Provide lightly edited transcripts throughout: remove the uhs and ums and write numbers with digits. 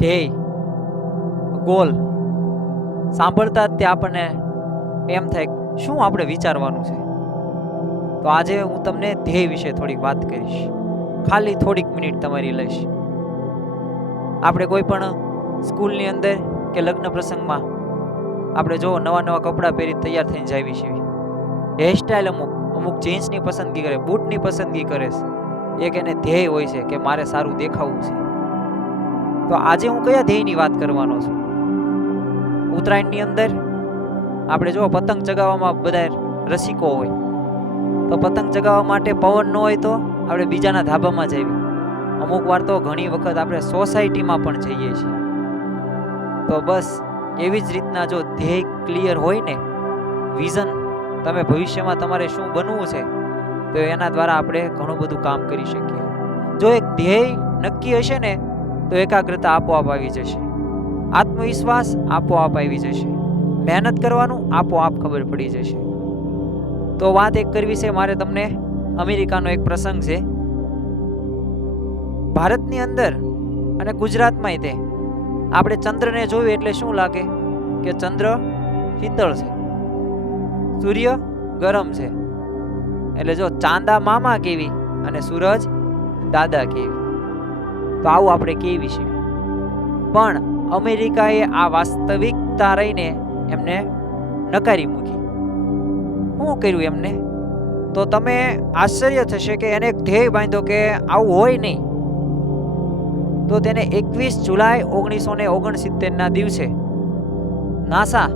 ધ્યેય ગોલ સાંભળતા જ તે આપણને એમ થાય શું આપણે વિચારવાનું છે. તો આજે હું તમને ધ્યેય વિશે થોડીક વાત કરીશ, ખાલી થોડીક મિનિટ તમારી લઈશ. આપણે કોઈ પણ સ્કૂલની અંદર કે લગ્ન પ્રસંગમાં આપણે જો નવા નવા કપડાં પહેરી તૈયાર થઈને જાવી છીએ, હેરસ્ટાઈલ અમુક જીન્સની પસંદગી કરે, બૂટની પસંદગી કરે છે. એક એને ધ્યેય હોય છે કે મારે સારું દેખાવું છે. તો આજે હું કયા ધ્યેયની વાત કરવાનો છું? ઉત્તરાયણની અંદર આપણે જો પતંગ ચગાવવામાં બધા રસિકો હોય, તો પતંગ ચગાવવા માટે પવન ન હોય તો આપણે બીજાના ધાબામાં જઈએ. અમુક વાર તો ઘણી વખત આપણે સોસાયટીમાં પણ જઈએ છીએ. તો બસ એવી જ રીતના જો ધ્યેય ક્લિયર હોય ને, વિઝન, તમે ભવિષ્યમાં તમારે શું બનવું છે, તો એના દ્વારા આપણે ઘણું બધું કામ કરી શકીએ. જો એક ધ્યેય નક્કી હશે ને તો એકાગ્રતા આપોઆપ આવી જશે, આત્મવિશ્વાસ આપોઆપ આવી જશે, મહેનત કરવાનું આપોઆપ ખબર પડી જશે. તો વાત એક કરવી છે મારે તમને અમેરિકાનો એક પ્રસંગ છે. ભારતની અંદર અને ગુજરાતમાંય તે આપણે ચંદ્રને જોયું એટલે શું લાગે કે ચંદ્ર શીતળ છે, સૂર્ય ગરમ છે. એટલે જો ચાંદા મામા કેવી અને સૂરજ દાદા કેવી, તો આવું આપણે કેવી છે. પણ અમેરિકાએ આ વાસ્તવિકતા રહીને એમને નકારી મૂકી. શું કર્યું એમને? તો તમે આશ્ચર્ય થશે કે એને એક ધ્યેય બાંધ્યો કે આવું હોય નહીં. તો તેને 21 જુલાઈ 1969ના દિવસે નાસા,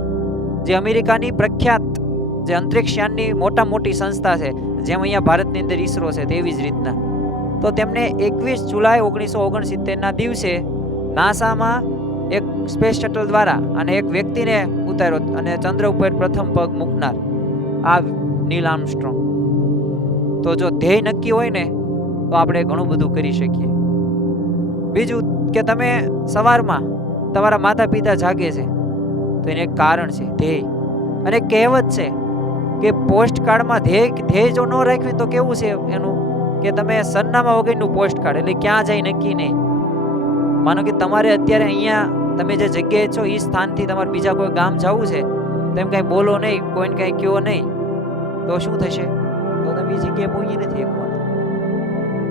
જે અમેરિકાની પ્રખ્યાત જે અંતરિક્ષયાનની મોટી સંસ્થા છે, જેમ અહીંયા ભારતની અંદર ઈસરો છે તેવી જ રીતના, તો તેમને 21 જુલાઈ 1969ના દિવસે નાસામાં એક સ્પેસ શટલ દ્વારા અને એક વ્યક્તિને ઉતાર્યો અને ચંદ્ર ઉપર પ્રથમ પગ મૂકનાર આ નીલ આર્મસ્ટ્રોંગ. તો જો ધ્યેય નક્કી હોય ને તો આપણે ઘણું બધું કરી શકીએ. બીજું કે તમે સવારમાં તમારા માતા પિતા જાગે છે તો એને એક કારણ છે, ધ્યેય. અને કહેવત છે કે પોસ્ટ કાર્ડમાં ધ્યેય જો ન રાખ્યું તો કેવું છે એનું કે તમે સરનામા વગરનું પોસ્ટ કાર્ડ, એટલે ક્યાં જાય નક્કી નહીં. માનો કે તમારે અત્યારે અહીંયા તમે જે જગ્યાએ છો એ સ્થાનથી તમારે બીજા કોઈ ગામ જવું છે, તેમ કાંઈ બોલો નહીં, કોઈને કાંઈ કહો નહીં, તો શું થશે? તો તમે એ જગ્યાએ પહોંચી નથી શકવાના.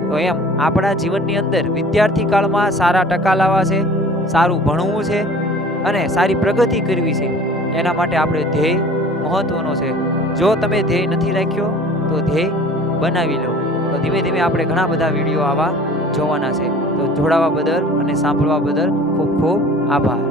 તો એમ આપણા જીવનની અંદર વિદ્યાર્થી કાળમાં સારા ટકા લાવવા છે, સારું ભણવું છે અને સારી પ્રગતિ કરવી છે. એના માટે આપણે ધ્યેય મહત્વનો છે. જો તમે ધ્યેય નથી રાખ્યો તો ધ્યેય બનાવી લો. તો ધીમે ધીમે આપણે ઘણા બધા વિડીયો આવા જોવાના છે. તો જોડાવા બદલ અને સાંભળવા બદલ ખૂબ ખૂબ આભાર.